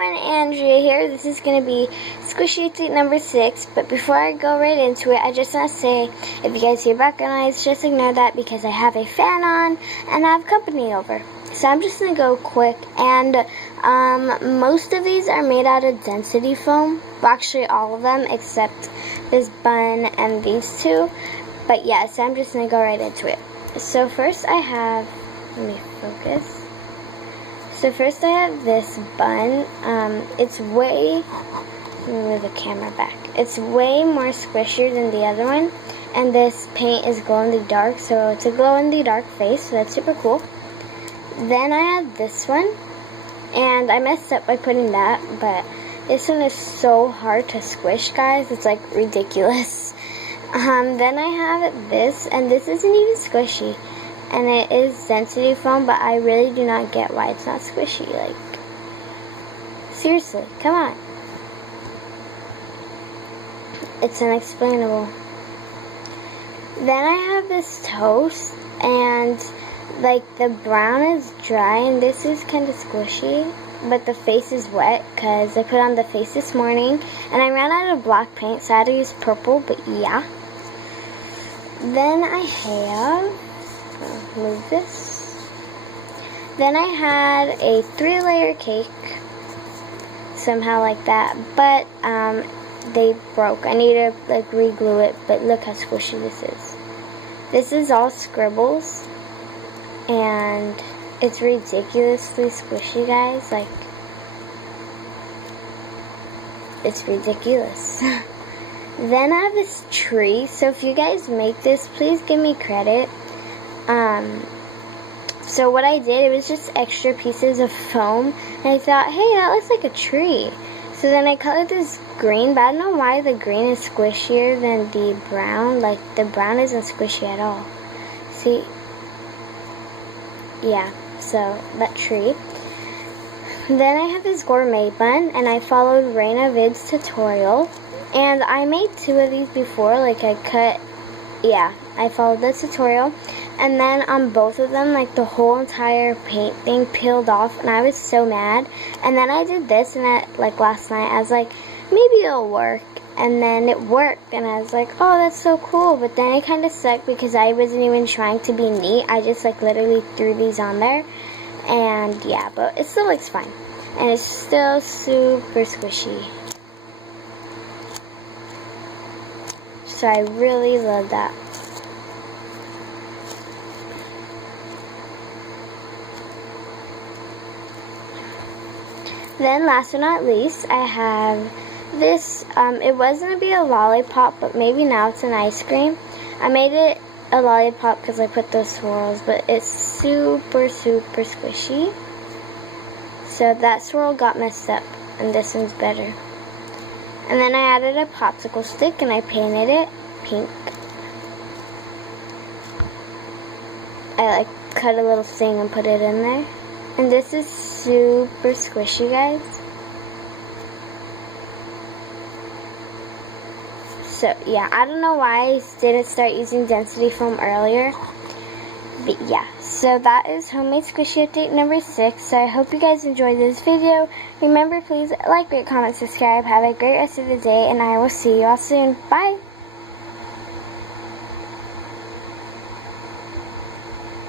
everyone, Andrea here. This is going to be squishy update number 6, but before I go right into it, I just want to say, if you guys hear background noise, just ignore that because I have a fan on and I have company over. So I'm just going to go quick, and most of these are made out of density foam. Well, actually all of them except this bun and these two. But yeah, so I'm just going to go right into it. So first I have, let me focus. So first I have this bun. It's way, let me move the camera back. It's way more squishier than the other one. And this paint is glow in the dark, so it's a glow in the dark face, so that's super cool. Then I have this one, and I messed up by putting that, but this one is so hard to squish, guys. It's like ridiculous. Then I have this, and this isn't even squishy. And it is density foam, but I really do not get why it's not squishy. Like, seriously, come on. It's unexplainable. Then I have this toast, and like the brown is dry, and this is kind of squishy, but the face is wet because I put on the face this morning, and I ran out of black paint, so I had to use purple, but yeah. Then I have, move this. Then I had a 3-layer cake, somehow like that, but they broke. I need to like re-glue it, but look how squishy this is. This is all scribbles, and it's ridiculously squishy, guys. Like, it's ridiculous. Then I have this tree, so if you guys make this, please give me credit. So what I did, it was just extra pieces of foam, and I thought, hey, that looks like a tree. So then I colored this green, but I don't know why the green is squishier than the brown. Like, the brown isn't squishy at all. See? Yeah, so that tree. Then I have this gourmet bun, and I followed Raina Vid's tutorial. And I made 2 of these before, like I followed the tutorial. And then on both of them, like the whole entire paint thing peeled off, and I was so mad. And then I did this, and like last night, I was like, maybe it'll work. And then it worked, and I was like, oh, that's so cool. But then it kind of sucked because I wasn't even trying to be neat. I just like literally threw these on there. And yeah, but it still looks fine. And it's still super squishy. So I really love that. Then last but not least, I have this. It was going to be a lollipop, but maybe now it's an ice cream. I made it a lollipop because I put those swirls, but it's super, super squishy. So that swirl got messed up, and this one's better. And then I added a popsicle stick, and I painted it pink. I like cut a little thing and put it in there. And this is super squishy, guys. So yeah, I don't know why I didn't start using density foam earlier. But yeah, so that is homemade squishy update number 6. So I hope you guys enjoyed this video. Remember, please like, rate, comment, subscribe. Have a great rest of the day, and I will see you all soon. Bye!